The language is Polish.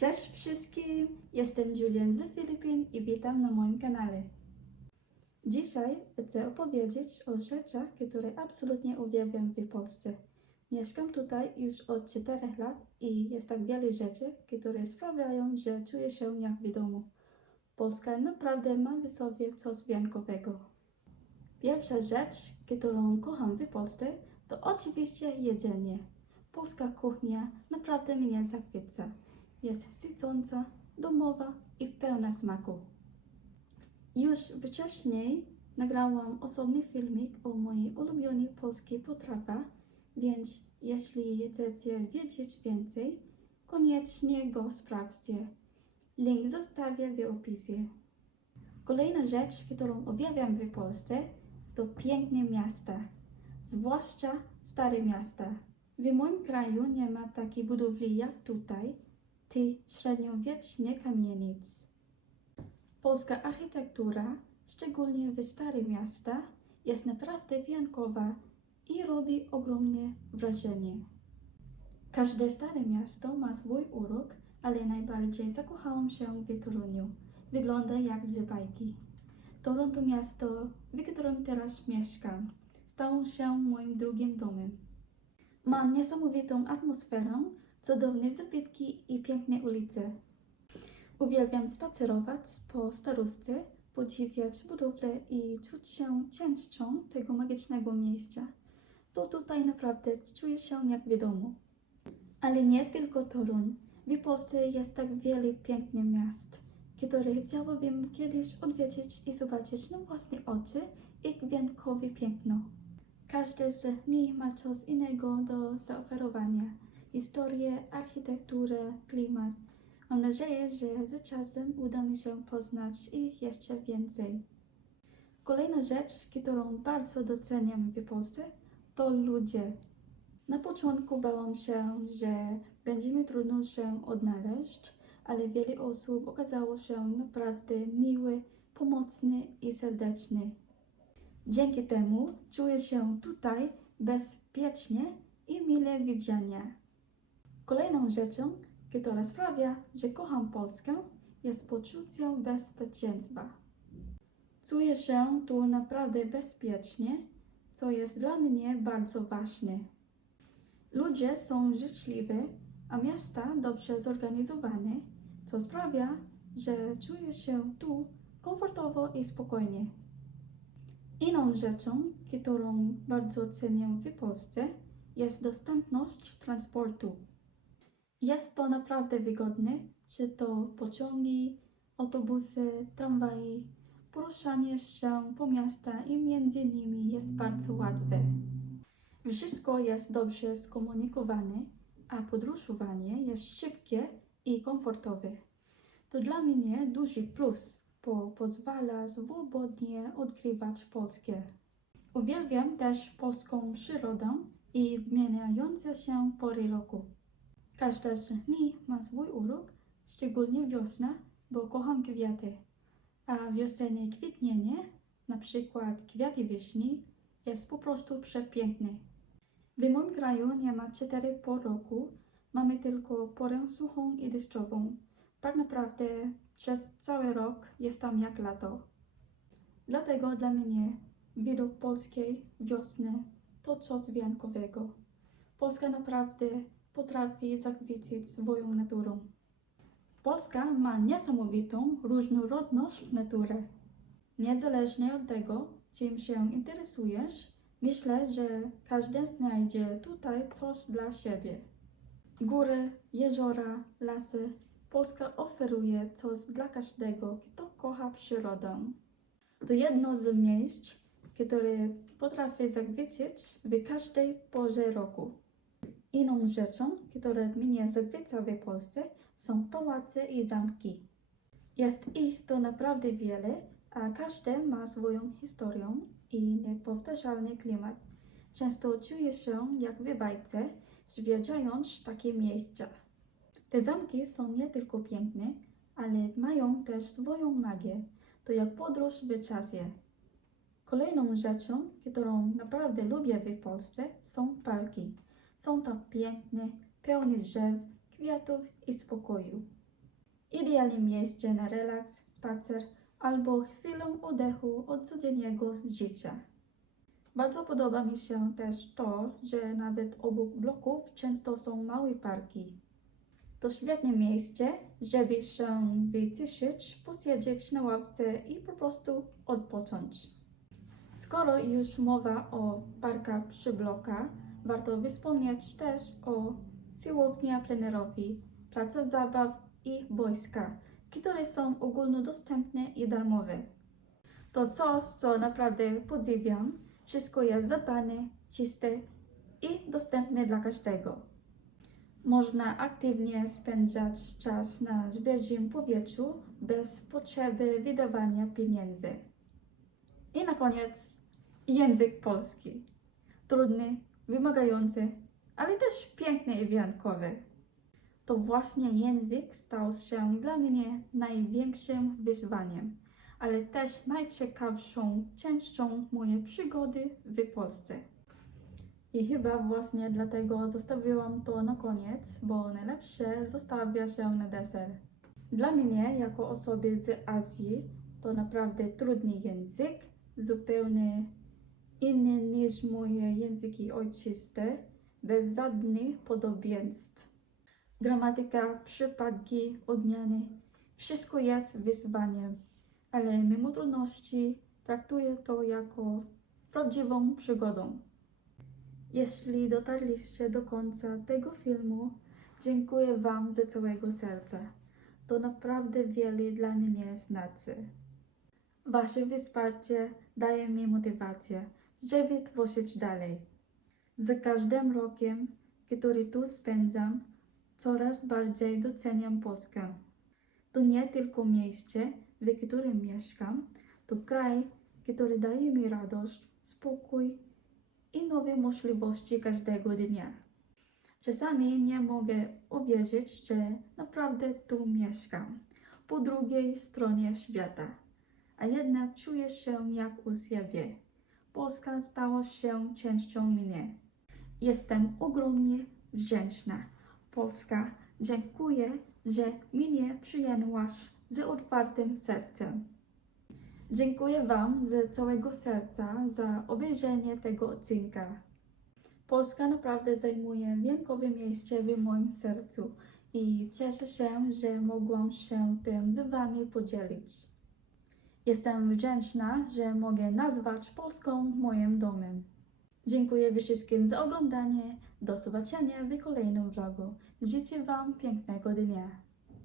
Cześć wszystkim, jestem Julian z Filipin i witam na moim kanale. Dzisiaj chcę opowiedzieć o rzeczach, które absolutnie uwielbiam w Polsce. Mieszkam tutaj już od 4 lat i jest tak wiele rzeczy, które sprawiają, że czuję się jak w domu. Polska naprawdę ma w sobie coś wyjątkowego. Pierwsza rzecz, którą kocham w Polsce, to oczywiście jedzenie. Polska kuchnia naprawdę mnie zachwyca. Jest sycąca, domowa i pełna smaku. Już wcześniej nagrałam osobny filmik o mojej ulubionej polskiej potrawie, więc jeśli chcecie wiedzieć więcej, koniecznie go sprawdźcie. Link zostawię w opisie. Kolejna rzecz, którą uwielbiam w Polsce, to piękne miasta, zwłaszcza stare miasta. W moim kraju nie ma takiej budowli jak tutaj, tych średniowiecznych kamienic. Polska architektura, szczególnie w starych miastach, jest naprawdę wyjątkowa i robi ogromne wrażenie. Każde stare miasto ma swój urok, ale najbardziej zakochałam się w Toruniu. Wygląda jak z bajki. Toron to miasto, w którym teraz mieszkam. Stało się moim drugim domem. Ma niesamowitą atmosferę, cudowne zabytki piękne ulice. Uwielbiam spacerować po starówce, podziwiać budowle i czuć się częścią tego magicznego miejsca. To tutaj naprawdę czuję się jak w domu. Ale nie tylko Toruń. W Polsce jest tak wiele pięknych miast, które chciałabym kiedyś odwiedzić i zobaczyć na własne oczy ich wyjątkowe piękno. Każdy z nich ma coś innego do zaoferowania. Historię, architekturę, klimat. Mam nadzieję, że z czasem uda mi się poznać ich jeszcze więcej. Kolejna rzecz, którą bardzo doceniam w Polsce, to ludzie. Na początku bałam się, że będzie mi trudno się odnaleźć, ale wiele osób okazało się naprawdę miłe, pomocne i serdeczne. Dzięki temu czuję się tutaj bezpiecznie i mile widziana. Kolejną rzeczą, która sprawia, że kocham Polskę, jest poczucie bezpieczeństwa. Czuję się tu naprawdę bezpiecznie, co jest dla mnie bardzo ważne. Ludzie są życzliwi, a miasta dobrze zorganizowane, co sprawia, że czuję się tu komfortowo i spokojnie. Inną rzeczą, którą bardzo cenię w Polsce, jest dostępność transportu. Jest to naprawdę wygodne, czy to pociągi, autobusy, tramwaje. Poruszanie się po miasta i między nimi jest bardzo łatwe. Wszystko jest dobrze skomunikowane, a podróżowanie jest szybkie i komfortowe. To dla mnie duży plus, bo pozwala swobodnie odkrywać Polskę. Uwielbiam też polską przyrodę i zmieniające się pory roku. Każda z nich ma swój urok, szczególnie wiosna, bo kocham kwiaty. A wiosenne kwitnienie, na przykład kwiaty wiśni, jest po prostu przepiękne. W moim kraju nie ma cztery por roku, mamy tylko porę suchą i deszczową. Tak naprawdę przez cały rok jest tam jak lato. Dlatego dla mnie widok polskiej wiosny to coś wyjątkowego. Polska naprawdę potrafi zachwycić swoją naturą. Polska ma niesamowitą różnorodność natury. Niezależnie od tego, czym się interesujesz, myślę, że każdy znajdzie tutaj coś dla siebie. Góry, jeziora, lasy. Polska oferuje coś dla każdego, kto kocha przyrodę. To jedno z miejsc, które potrafi zachwycić w każdej porze roku. Inną rzeczą, która mnie zachwyca w Polsce, są pałace i zamki. Jest ich to naprawdę wiele, a każdy ma swoją historię i niepowtarzalny klimat. Często czuję się jak w bajce, zwiedzając takie miejsca. Te zamki są nie tylko piękne, ale mają też swoją magię. To jak podróż w czasie. Kolejną rzeczą, którą naprawdę lubię w Polsce, są parki. Są tam piękne, pełne drzew, kwiatów i spokoju. Idealne miejsce na relaks, spacer albo chwilę oddechu od codziennego życia. Bardzo podoba mi się też to, że nawet obok bloków często są małe parki. To świetne miejsce, żeby się wyciszyć, posiedzieć na ławce i po prostu odpocząć. Skoro już mowa o parkach przy blokach, warto wspomnieć też o siłownia plenerowi, placa zabaw i boiska, które są ogólnodostępne i darmowe. To coś, co naprawdę podziwiam. Wszystko jest zadbane, czyste i dostępne dla każdego. Można aktywnie spędzać czas na świeżym powietrzu bez potrzeby wydawania pieniędzy. I na koniec język polski. Trudny, wymagający, ale też piękny i wyjątkowy. To właśnie język stał się dla mnie największym wyzwaniem, ale też najciekawszą częścią mojej przygody w Polsce. I chyba właśnie dlatego zostawiłam to na koniec, bo najlepsze zostawia się na deser. Dla mnie, jako osoby z Azji, to naprawdę trudny język, zupełnie inny niż moje języki ojczyste, bez żadnych podobieństw. Gramatyka, przypadki, odmiany, wszystko jest wyzwaniem, ale mimo trudności traktuję to jako prawdziwą przygodą. Jeśli dotarliście do końca tego filmu, dziękuję Wam z całego serca. To naprawdę wiele dla mnie znaczy. Wasze wsparcie daje mi motywację, żeby tworzyć dalej. Z każdym rokiem, który tu spędzam, coraz bardziej doceniam Polskę. To nie tylko miejsce, w którym mieszkam, to kraj, który daje mi radość, spokój i nowe możliwości każdego dnia. Czasami nie mogę uwierzyć, że naprawdę tu mieszkam, po drugiej stronie świata, a jednak czuję się jak u siebie. Polska stała się częścią mnie. Jestem ogromnie wdzięczna. Polska, dziękuję, że mnie przyjęłaś z otwartym sercem. Dziękuję Wam z całego serca za obejrzenie tego odcinka. Polska naprawdę zajmuje wyjątkowe miejsce w moim sercu i cieszę się, że mogłam się tym z Wami podzielić. Jestem wdzięczna, że mogę nazwać Polską moim domem. Dziękuję wszystkim za oglądanie. Do zobaczenia w kolejnym vlogu. Życzę Wam pięknego dnia.